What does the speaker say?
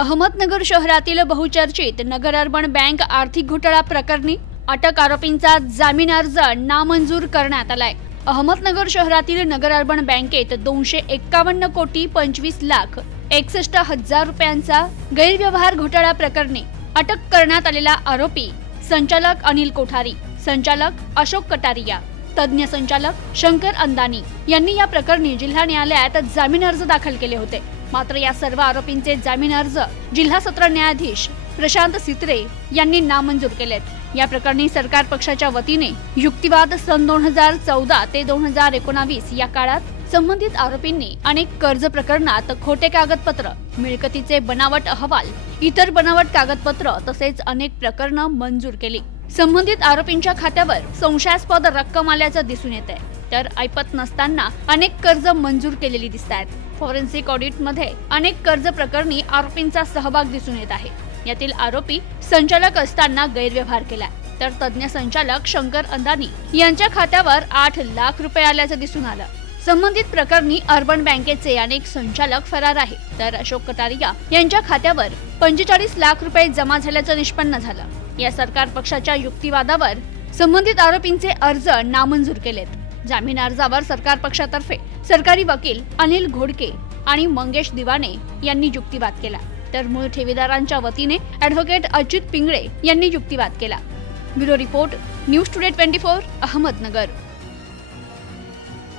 अहमदनगर शहरातील बहुचर्चित नगर urban bank आर्थिक घोटाळा प्रकरणी अटक आरोपींचा जामीन अर्ज नामंजूर करण्यात आलाय। अहमदनगर शहरातील नगर अर्बन बँकेत 251 कोटी 25 लाख 61 हजार रुपयांचा गैरव्यवहार घोटाळा प्रकरणी अटक करण्यात आलेला आरोपी संचालक अनिल कोठारी, संचालक अशोक कटारिया, तज्ञ संचालक शंकर अंदानी यांनी या प्रकरणी जिल्हा न्यायालयात जामीन अर्ज दाखल केले होते। मात्र या सर्व आरोपींचे जामीन अर्ज जिल्हा सत्र न्यायाधीश प्रशांत सित्रे यांनी नामंजूर केलेत। या प्रकरणी सरकार पक्षाच्या वतीने युक्तिवाद सन 2014 ते 2019 या काळात संबंधित आरोपींनी अनेक कर्ज प्रकरणात खोटे कागदपत्र, मिळकतीचे बनावट अहवाल, इतर बनावट कागदपत्र तसेच अनेक प्रकरणे मंजूर केली। संबंधित आरोपींच्या खात्यावर संशयास्पद रक्कम आल्याचं दिसून येते, तर ऐपत नसताना अनेक कर्ज मंजूर केलेली दिसतात। फॉरेन्सिक ऑडिट मध्ये अनेक कर्ज प्रकरणी आरोपींचा सहभाग दिसून येत आहे। यातील आरोपी संचालक असताना गैरव्यवहार केला, तर तज्ञ संचालक शंकर अंदानी यांच्या खात्यावर 8 लाख रुपये आल्याचं दिसून आलं। संबंधित प्रकरणी अर्बन बँकेचे अनेक संचालक फरार आहे, तर अशोक कटारिया यांच्या खात्यावर 45 लाख रुपये जमा झाल्याचं निष्पन्न झालं। या सरकार पक्षाच्या युक्तिवादावर संबंधित आरोपींचे अर्ज नामंजूर केलेत। जामीन अर्जावर सरकार पक्षातर्फे सरकारी वकील अनिल घोडके आणि मंगेश दिवाने यांनी युक्तिवाद केला, तर मूळ ठेवीदारांच्या वतीने ॲडव्होकेट अच्युत पिंगळे यांनी युक्तिवाद केला। Bureau report, news today 24, Ahmednagar.